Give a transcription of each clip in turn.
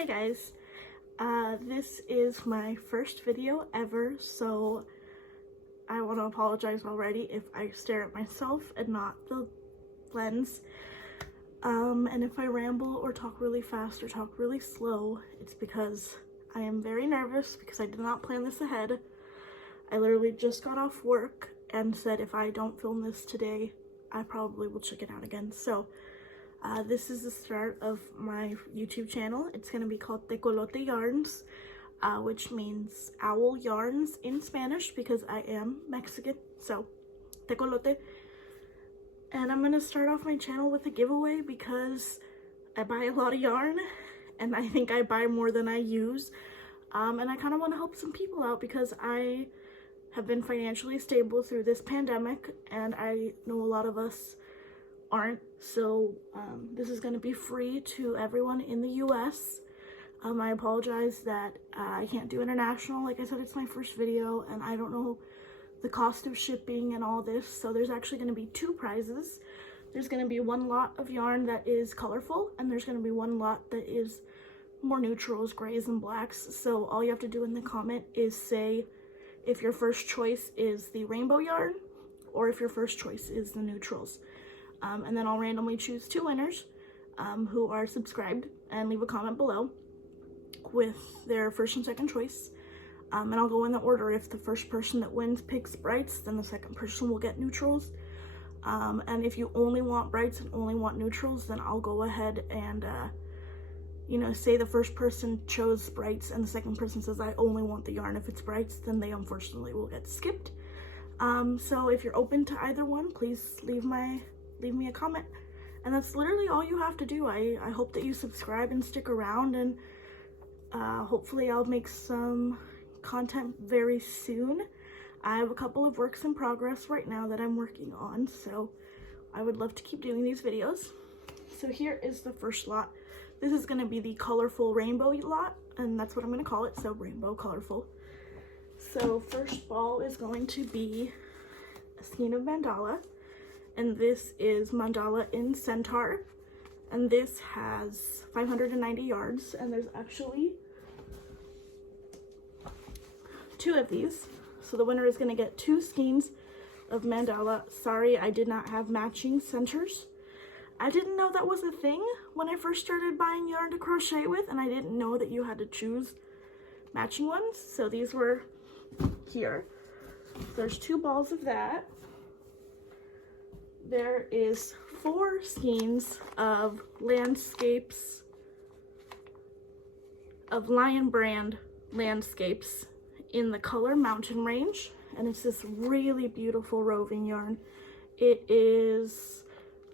Hi guys, this is my first video ever, so I want to apologize already if I stare at myself and not the lens. And if I ramble or talk really fast or talk really slow, it's because I am very nervous because I did not plan this ahead. I literally just got off work and said if I don't film this today, I probably will check it out again. So this is the start of my YouTube channel. It's going to be called Tecolote Yarns, which means owl yarns in Spanish because I am Mexican, so Tecolote. And I'm going to start off my channel with a giveaway because I buy a lot of yarn and I think I buy more than I use. And I kind of want to help some people out because I have been financially stable through this pandemic and I know a lot of us aren't. So this is going to be free to everyone in the US. I apologize that I can't do international. Like I said, it's my first video and I don't know the cost of shipping and all this. So there's actually going to be two prizes. There's going to be one lot of yarn that is colorful and there's going to be one lot that is more neutrals, grays and blacks. So all you have to do in the comment is say if your first choice is the rainbow yarn or if your first choice is the neutrals. And then I'll randomly choose two winners who are subscribed and leave a comment below with their first and second choice. And I'll go in the order. If the first person that wins picks brights, then the second person will get neutrals. And if you only want brights and only want neutrals, then I'll go ahead and, you know, say the first person chose brights and the second person says I only want the yarn if it's brights, then they unfortunately will get skipped. So if you're open to either one, please leave me a comment. And that's literally all you have to do. I hope that you subscribe and stick around, and hopefully I'll make some content very soon. I have a couple of works in progress right now that I'm working on, so I would love to keep doing these videos. So here is the first lot. This is going to be the colorful rainbow lot, and that's what I'm going to call it, so rainbow colorful. So first ball is going to be a skein of mandala, and this is mandala in centaur, and this has 590 yards, and there's actually two of these. So the winner is going to get two skeins of mandala. Sorry, I did not have matching centers. I didn't know that was a thing when I first started buying yarn to crochet with, and I didn't know that you had to choose matching ones. So these were here. There's two balls of that. There is 4 skeins of landscapes, of Lion brand landscapes in the color Mountain Range, and it's this really beautiful roving yarn. It is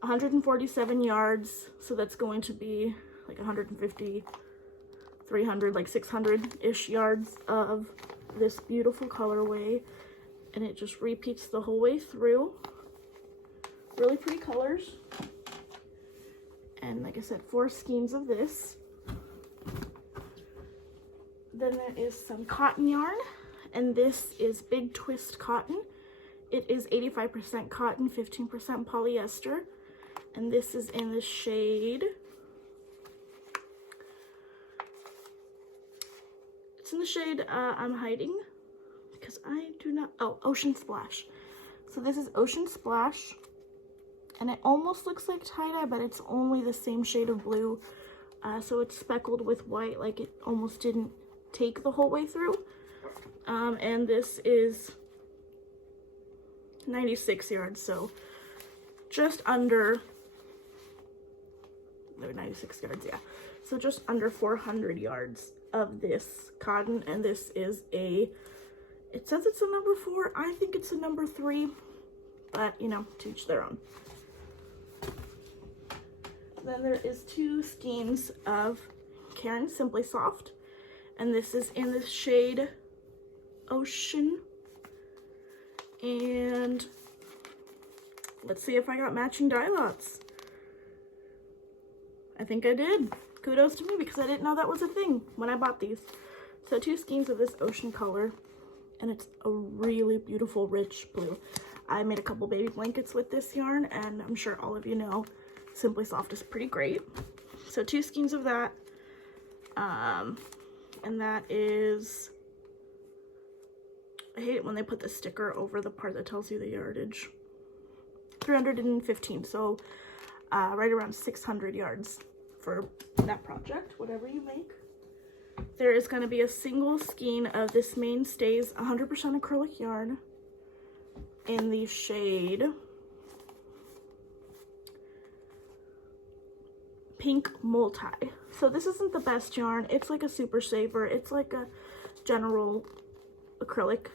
147 yards, so that's going to be like 150, 300, like 600-ish yards of this beautiful colorway, and it just repeats the whole way through. Really pretty colors. And like I said, 4 skeins of this. Then there is some cotton yarn, and this is Big Twist cotton. It is 85% cotton, 15% polyester, and this is in the shade, it's in the shade I'm hiding because I do not, oh, Ocean Splash. So this is Ocean Splash, and it almost looks like tie-dye, but it's only the same shade of blue, so it's speckled with white, like it almost didn't take the whole way through. And this is 96 yards, so just under, no, 96 yards, yeah, so just under 400 yards of this cotton. And this is a, it says it's a number 4, I think it's a number 3, but you know, to each their own. Then there is 2 skeins of Caron Simply Soft, and this is in the shade Ocean. And let's see if I got matching dye lots. I think I did. Kudos to me because I didn't know that was a thing when I bought these. So 2 skeins of this ocean color, and it's a really beautiful rich blue. I made a couple baby blankets with this yarn, and I'm sure all of you know Simply Soft is pretty great. So 2 skeins of that. And that is, I hate it when they put the sticker over the part that tells you the yardage. 315, so right around 600 yards for that project, whatever you make. There is going to be a single skein of this Mainstays 100% acrylic yarn in the shade Pink Multi. So this isn't the best yarn. It's like a super saver. It's like a general acrylic,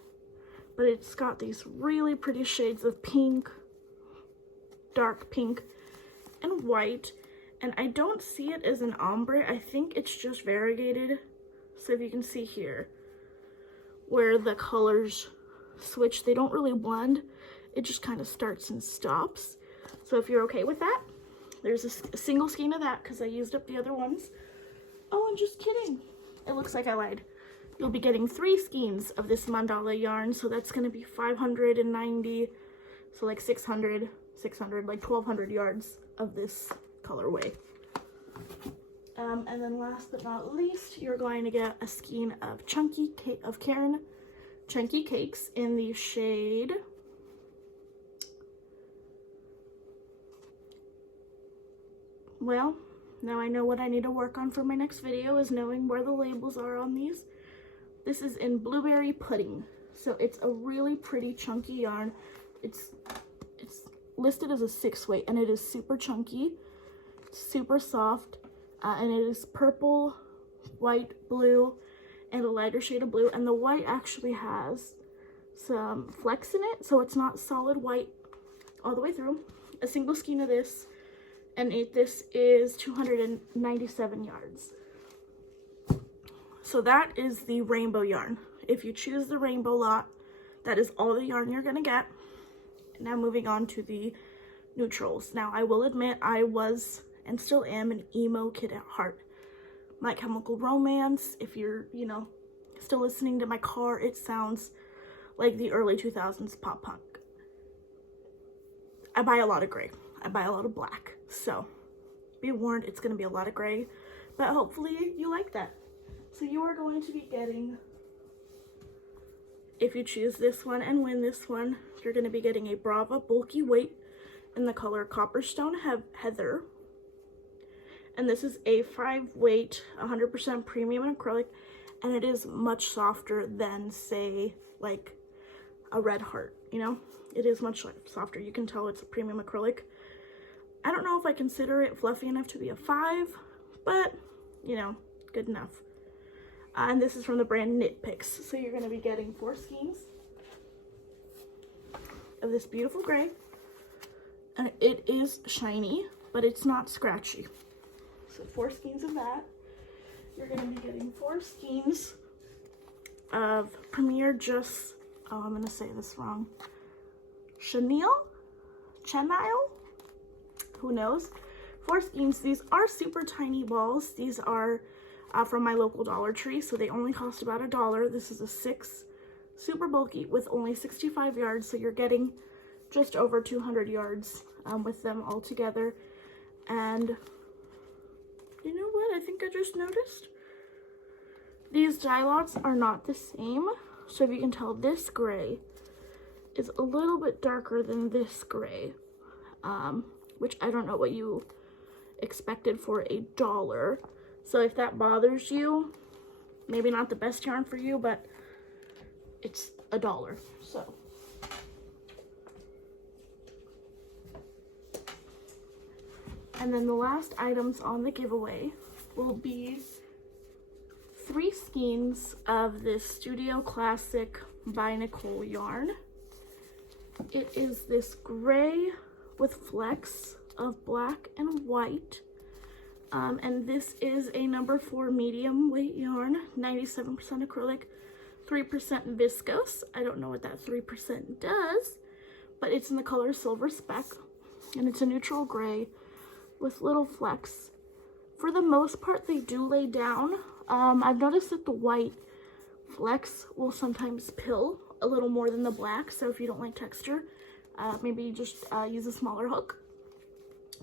but it's got these really pretty shades of pink, dark pink, and white. And I don't see it as an ombre. I think it's just variegated. So if you can see here where the colors switch, they don't really blend. It just kind of starts and stops. So if you're okay with that, there's a single skein of that because I used up the other ones. Oh, I'm just kidding. It looks like I lied. You'll be getting 3 skeins of this mandala yarn. So that's going to be 590. So like 600, like 1,200 yards of this colorway. And then last but not least, you're going to get a skein of Cairn Chunky Cakes in the shade well, now I know what I need to work on for my next video is knowing where the labels are on these. This is in Blueberry Pudding. So it's a really pretty chunky yarn. It's listed as a 6 weight and it is super chunky, super soft, and it is purple, white, blue, and a lighter shade of blue. And the white actually has some flecks in it, so it's not solid white all the way through. A single skein of this, and this is 297 yards. So that is the rainbow yarn. If you choose the rainbow lot, that is all the yarn you're gonna get. Now moving on to the neutrals. Now I will admit I was and still am an emo kid at heart. My Chemical Romance, if you're, still listening to my car, it sounds like the early 2000s pop punk. I buy a lot of gray. I buy a lot of black. So be warned, it's going to be a lot of gray, but hopefully you like that. So you are going to be getting, if you choose this one and win this one, you're going to be getting a Brava bulky weight in the color Copperstone Heather. And this is a 5 weight, 100% premium acrylic, and it is much softer than, say, like a Red Heart, It is much softer. You can tell it's a premium acrylic. I don't know if I consider it fluffy enough to be a 5, but, good enough. And this is from the brand Knit Picks. So you're going to be getting 4 skeins of this beautiful gray. And it is shiny, but it's not scratchy. So 4 skeins of that. You're going to be getting 4 skeins of Premier Just, I'm going to say this wrong, Chenille? Who knows? 4 skeins. These are super tiny balls. These are from my local Dollar Tree, so they only cost about $1. This is a 6, super bulky with only 65 yards, so you're getting just over 200 yards with them all together. And you know what? I think I just noticed these dye lots are not the same. So if you can tell, this gray is a little bit darker than this gray, which I don't know what you expected for $1. So if that bothers you, maybe not the best yarn for you, but it's $1. So and then the last items on the giveaway will be 3 skeins of this Studio Classic by Nicole yarn. It is this gray with flecks of black and white. And this is a number 4 medium weight yarn, 97% acrylic, 3% viscose. I don't know what that 3% does, but it's in the color Silver Speck, and it's a neutral gray with little flecks. For the most part, they do lay down. I've noticed that the white flecks will sometimes pill a little more than the black, so if you don't like texture, maybe just use a smaller hook.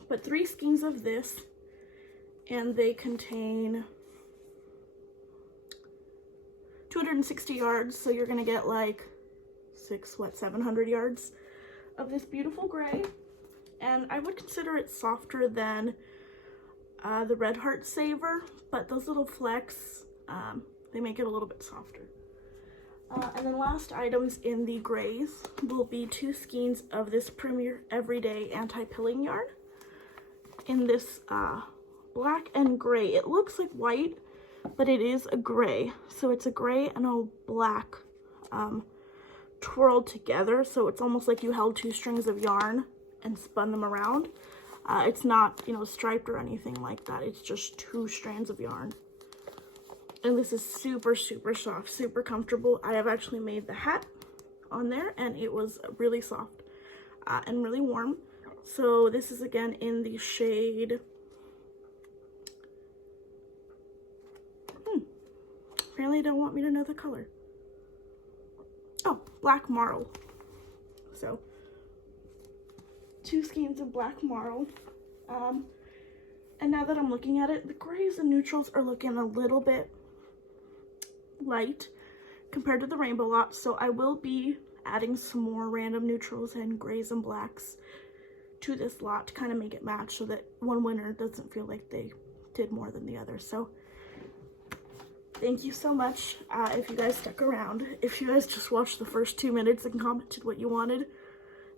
But 3 skeins of this, and they contain 260 yards, so you're gonna get like 700 yards of this beautiful gray. And I would consider it softer than the Red Heart Saver, but those little flecks, they make it a little bit softer. And then last items in the grays will be 2 skeins of this Premier Everyday Anti-Pilling yarn in this black and gray. It looks like white, but it is a gray. So it's a gray and a black twirled together. So it's almost like you held 2 strings of yarn and spun them around. It's not, you know, striped or anything like that. It's just 2 strands of yarn. And this is super, super soft, super comfortable. I have actually made the hat on there, and it was really soft and really warm. So this is again in the shade, apparently they don't want me to know the color. Oh, Black Marl. So 2 skeins of Black Marl. And now that I'm looking at it, the grays and neutrals are looking a little bit light compared to the rainbow lot, so I will be adding some more random neutrals and grays and blacks to this lot to kind of make it match, so that one winner doesn't feel like they did more than the other. So thank you so much. If you guys stuck around, if you guys just watched the first 2 minutes and commented what you wanted,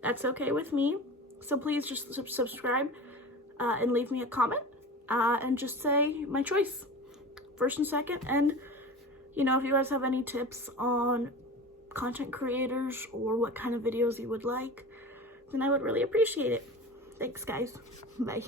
that's okay with me. So please just subscribe and leave me a comment and just say my choice, first and second. And you know, if you guys have any tips on content creators or what kind of videos you would like, then I would really appreciate it. Thanks, guys. Bye.